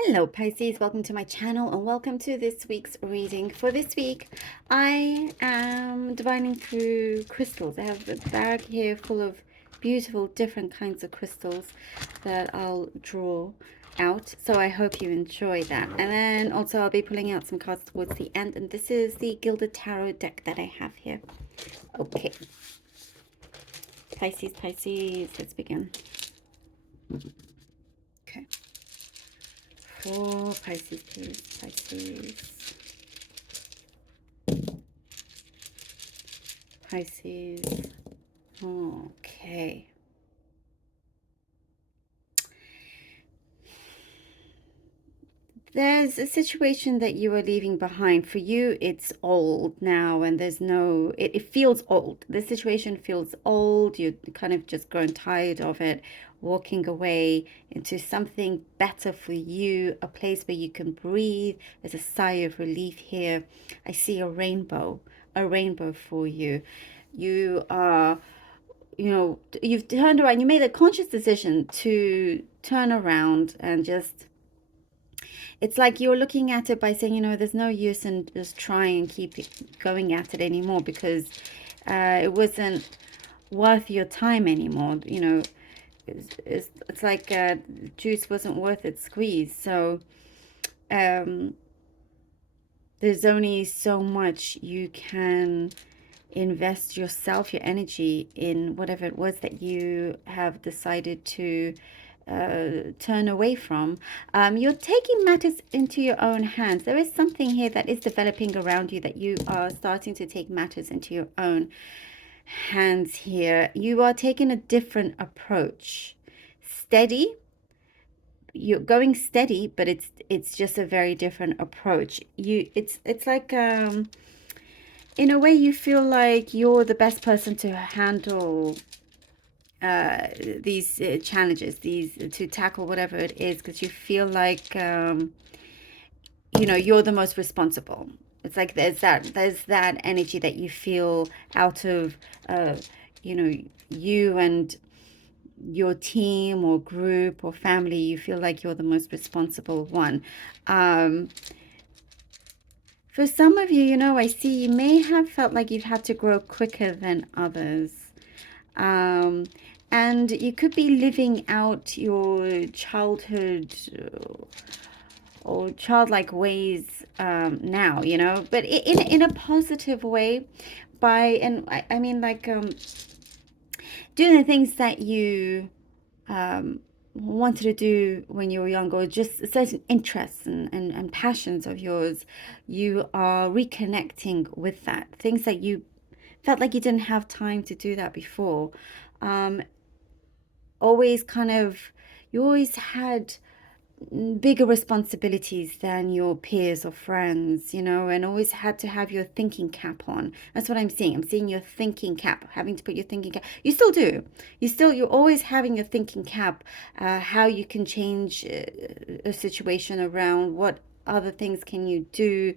Hello Pisces, welcome to my channel and welcome to this week's reading. For this week, I am divining through crystals. I have a bag here full of beautiful different kinds of crystals that I'll draw out. So I hope you enjoy that. And then also I'll be pulling out some cards towards the end. And this is the Gilded Tarot deck that I have here. Okay. Pisces, let's begin. Okay. For Pisces, please. Pisces. Okay. There's a situation that you are leaving behind. For you, it's old now, and there's no, it feels old. This situation feels old. You're kind of just grown tired of it, walking away into something better for you, a place where you can breathe. There's a sigh of relief here. I see a rainbow for you. You are, you've turned around, you made a conscious decision to turn around and just, it's like you're looking at it by saying, there's no use in just trying and keep going at it anymore because it wasn't worth your time anymore. It's like juice wasn't worth its squeeze. So um, there's only so much you can invest yourself, your energy in whatever it was that you have decided to turn away from. You're taking matters into your own hands. There is something here that is developing around you that you are starting to take matters into your own hands here. You are taking a different approach. Steady. You're going steady, but it's just a very different approach. It's like in a way you feel like you're the best person to handle these challenges, to tackle whatever it is, because you feel like you're the most responsible. It's like there's that energy that you feel out of you and your team or group or family. You feel like you're the most responsible one. For some of you, I see you may have felt like you've had to grow quicker than others. And you could be living out your childhood or childlike ways now, but in a positive way. And I mean, like doing the things that you wanted to do when you were younger, or just certain interests and passions of yours. You are reconnecting with that, things that you felt like you didn't have time to do that before. Always kind of, you always had bigger responsibilities than your peers or friends, and always had to have your thinking cap on. That's what I'm seeing. I'm seeing your thinking cap, having to put your thinking cap. You still do. You're always having your thinking cap, how you can change a situation around, what other things can you do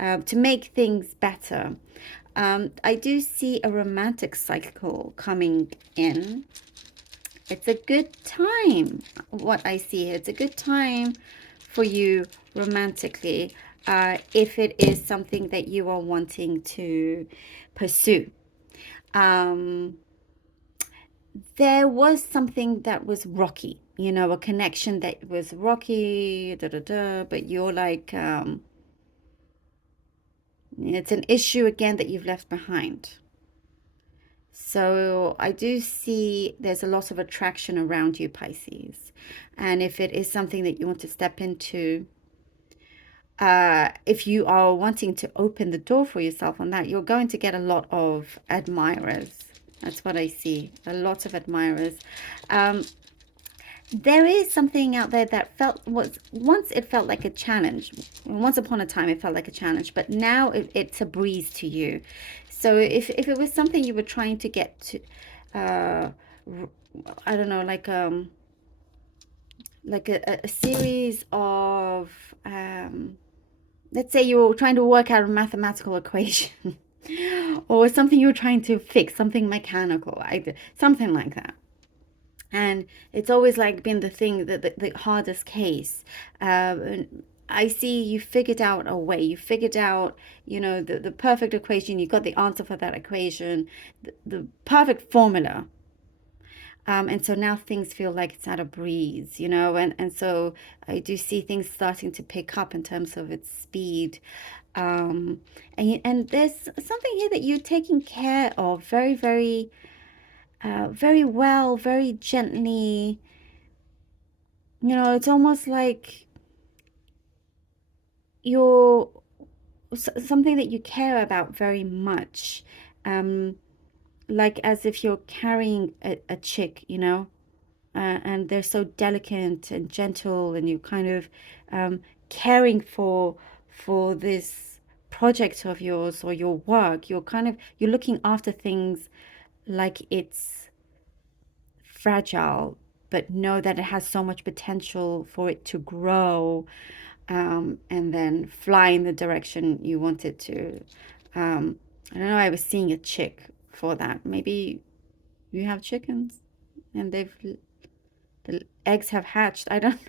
to make things better. I do see a romantic cycle coming in. It's a good time, what I see here. It's a good time for you romantically, if it is something that you are wanting to pursue. There was something that was rocky, a connection that was rocky, but you're like, it's an issue again that you've left behind. So I do see there's a lot of attraction around you, Pisces. And if it is something that you want to step into, if you are wanting to open the door for yourself on that, you're going to get a lot of admirers. That's what I see, a lot of admirers. There is something out there that once it felt like a challenge. Once upon a time, it felt like a challenge, but now it's a breeze to you. So if it was something you were trying to get to, I don't know, like a series of, let's say you were trying to work out a mathematical equation, or something you were trying to fix, something mechanical, something like that. And it's always like been the thing that the hardest case. And I see you figured out a way. You figured out, the perfect equation. You got the answer for that equation, the perfect formula. And so now things feel like it's at a breeze, and so I do see things starting to pick up in terms of its speed. And there's something here that you're taking care of very, very, very well, very gently. It's almost like you're something that you care about very much. Um, like as if you're carrying a chick, and they're so delicate and gentle, and you kind of caring for this project of yours or your work. You're looking after things like it's fragile, but know that it has so much potential for it to grow, and then fly in the direction you want it to. I don't know. I was seeing a chick for that. Maybe you have chickens and the eggs have hatched. I don't know.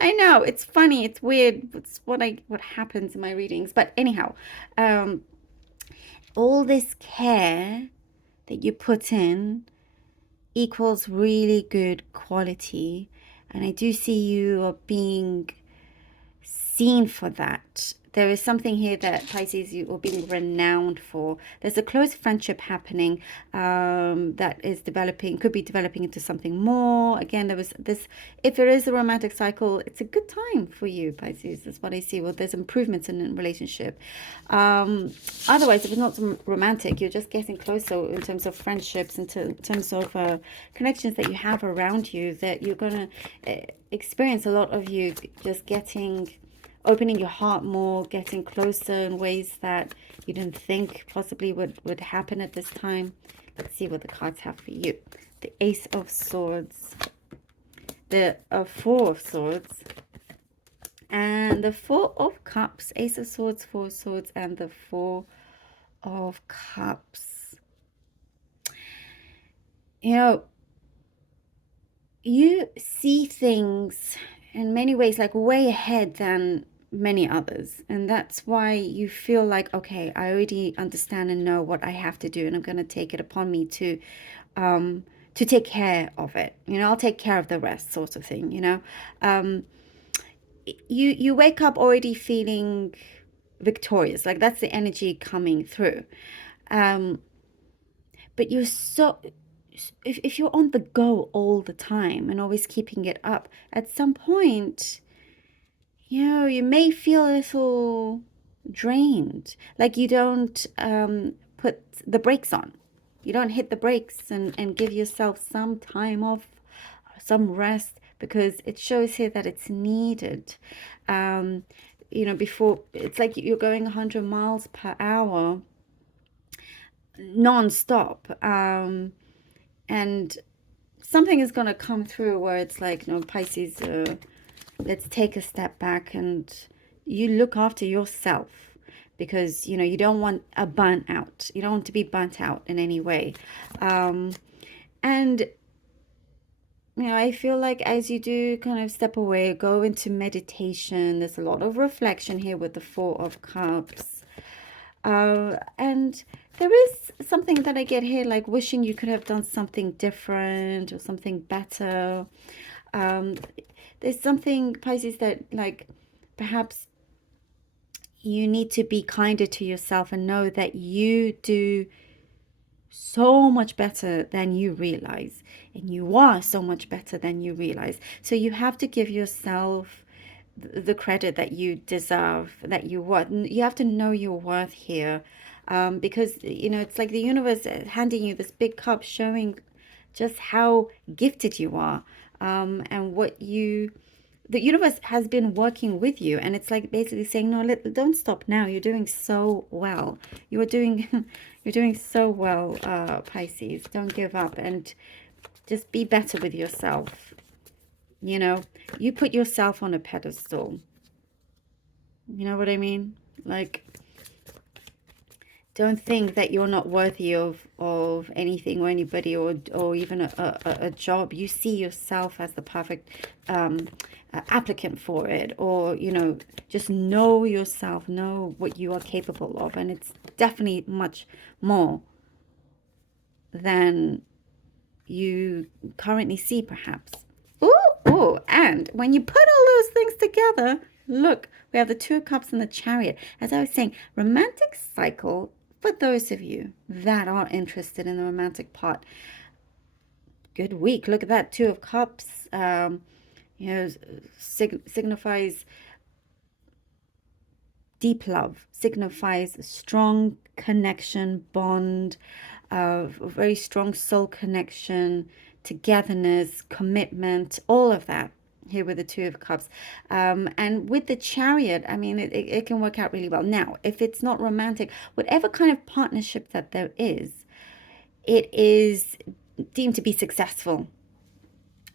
I know it's funny. It's weird. It's what happens in my readings. But anyhow, um, all this care that you put in equals really good quality, and I do see you are being seen for that. There is something here that Pisces you are being renowned for. There's a close friendship happening, that is developing, could be developing into something more. Again, there was this, if there is a romantic cycle, it's a good time for you, Pisces. That's what I see. Well, there's improvements in a relationship. Otherwise, if it's not romantic, you're just getting closer in terms of friendships, in terms of connections that you have around you, that you're going to experience a lot of you just opening your heart more, getting closer in ways that you didn't think possibly would happen at this time. Let's see what the cards have for you. The Ace of Swords, the Four of Swords, and the Four of Cups. Ace of Swords, Four of Swords, and the Four of Cups. You see things in many ways like way ahead than many others, and that's why you feel like, okay, I already understand and know what I have to do, and I'm going to take it upon me to take care of it. I'll take care of the rest, sort of thing. um you wake up already feeling victorious, like that's the energy coming through. um but you're so, if you're on the go all the time and always keeping it up, at some point, you may feel a little drained, like you don't put the brakes on. You don't hit the brakes and give yourself some time off, some rest, because it shows here that it's needed. Um, before, it's like you're going 100 miles per hour non-stop. And something is going to come through where it's like, Pisces, let's take a step back and you look after yourself, because you don't want a burnt out. You don't want to be burnt out in any way. And I feel like as you do kind of step away, go into meditation, there's a lot of reflection here with the Four of Cups. And there is something that I get here, like wishing you could have done something different or something better. Um, there's something, Pisces, that like perhaps you need to be kinder to yourself and know that you do so much better than you realize, and you are so much better than you realize. So you have to give yourself the credit that you deserve, that you want. You have to know your worth here, because it's like the universe handing you this big cup, showing just how gifted you are, and the universe has been working with you, and it's like basically saying, no, don't stop now. You're doing so well. You are doing you're doing so well, Pisces. Don't give up, and just be better with yourself. You put yourself on a pedestal. You know what I mean? Like, Don't think that you're not worthy of anything or anybody, or even a job. You see yourself as the perfect applicant for it, or just know yourself, know what you are capable of, and it's definitely much more than you currently see, perhaps. Ooh, and when you put all those things together, look, we have the Two of Cups and the Chariot. As I was saying, romantic cycle, for those of you that are interested in the romantic part, good week. Look at that, Two of Cups, signifies deep love, signifies strong connection, bond, a very strong soul connection, togetherness, commitment, all of that here with the Two of Cups. And with the Chariot, I mean, it can work out really well. Now, if it's not romantic, whatever kind of partnership that there is, it is deemed to be successful.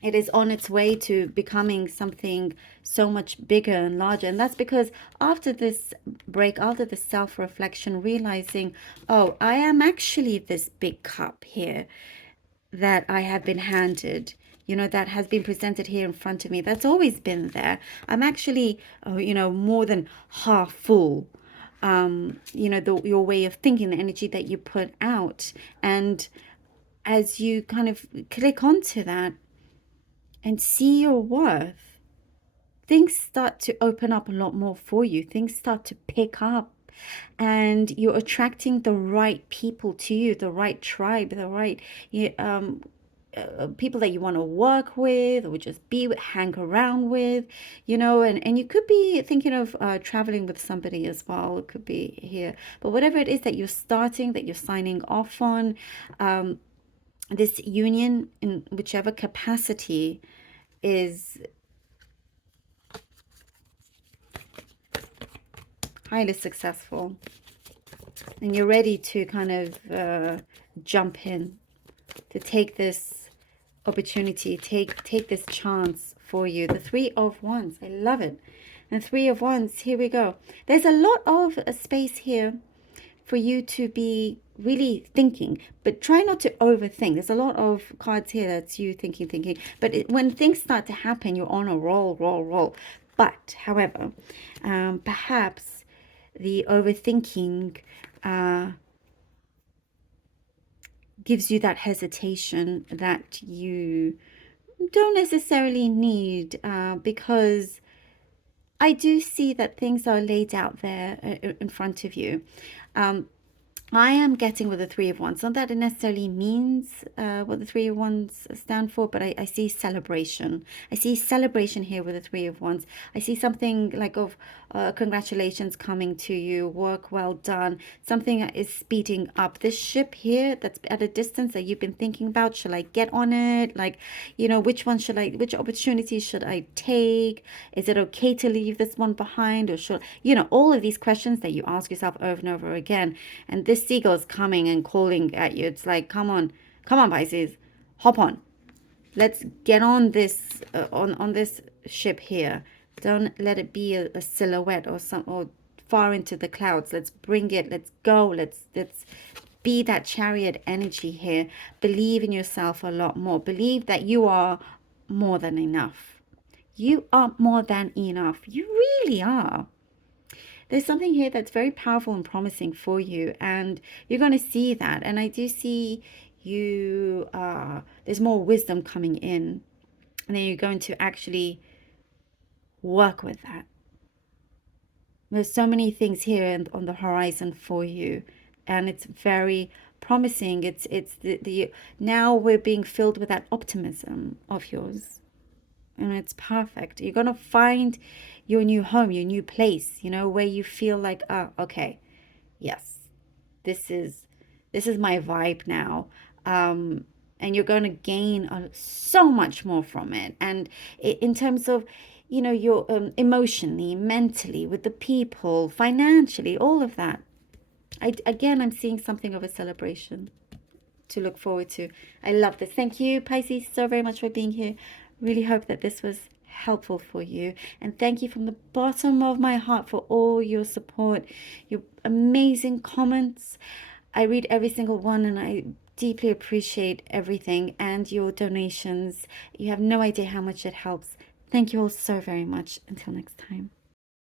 It is on its way to becoming something so much bigger and larger. And that's because after this break, after the self-reflection, realizing, oh, I am actually this big cup here that I have been handed, that has been presented here in front of me. That's always been there. I'm actually, more than half full. Your way of thinking, the energy that you put out. And as you kind of click onto that, and see your worth, things start to open up a lot more for you. Things start to pick up, and you're attracting the right people to you, the right tribe, the right people that you want to work with, or just be with, hang around with, and you could be thinking of traveling with somebody as well. It could be here, but whatever it is that you're starting, that you're signing off on, this union in whichever capacity is highly successful, and you're ready to kind of jump in, to take this opportunity, take this chance for you. The Three of Wands, I love it. And Three of Wands, here we go. There's a lot of space here for you to be really thinking, but try not to overthink. There's a lot of cards here that's you thinking, but when things start to happen, you're on a roll. But however, perhaps the overthinking gives you that hesitation that you don't necessarily need, because I do see that things are laid out there in front of you. I am getting with the Three of Wands. Not that it necessarily means what the Three of Wands stand for, but I see celebration. I see celebration here with the Three of Wands. I see something like of congratulations coming to you, work well done, something that is speeding up. This ship here that's at a distance that you've been thinking about, should I get on it? Like, which opportunities should I take? Is it okay to leave this one behind? Or should, all of these questions that you ask yourself over and over again. And this seagull's coming and calling at you. It's like, come on, Pisces, hop on. Let's get on this on this ship here. Don't let it be a silhouette or far into the clouds. Let's bring it. Let's go. Let's be that chariot energy here. Believe in yourself a lot more. Believe that you are more than enough. You are more than enough. You really are. There's something here that's very powerful and promising for you, and you're going to see that. And I do see you, there's more wisdom coming in, and then you're going to actually work with that. There's so many things here on the horizon for you, and it's very promising. It's the now we're being filled with that optimism of yours, and it's perfect. You're going to find your new home, your new place, where you feel like, okay, yes, this is my vibe now. And you're going to gain so much more from it. And in terms of, your emotionally, mentally, with the people, financially, all of that. I'm seeing something of a celebration to look forward to. I love this. Thank you, Pisces, so very much for being here. Really hope that this was helpful for you. And thank you from the bottom of my heart for all your support, your amazing comments. I read every single one and I deeply appreciate everything and your donations. You have no idea how much it helps. Thank you all so very much. Until next time.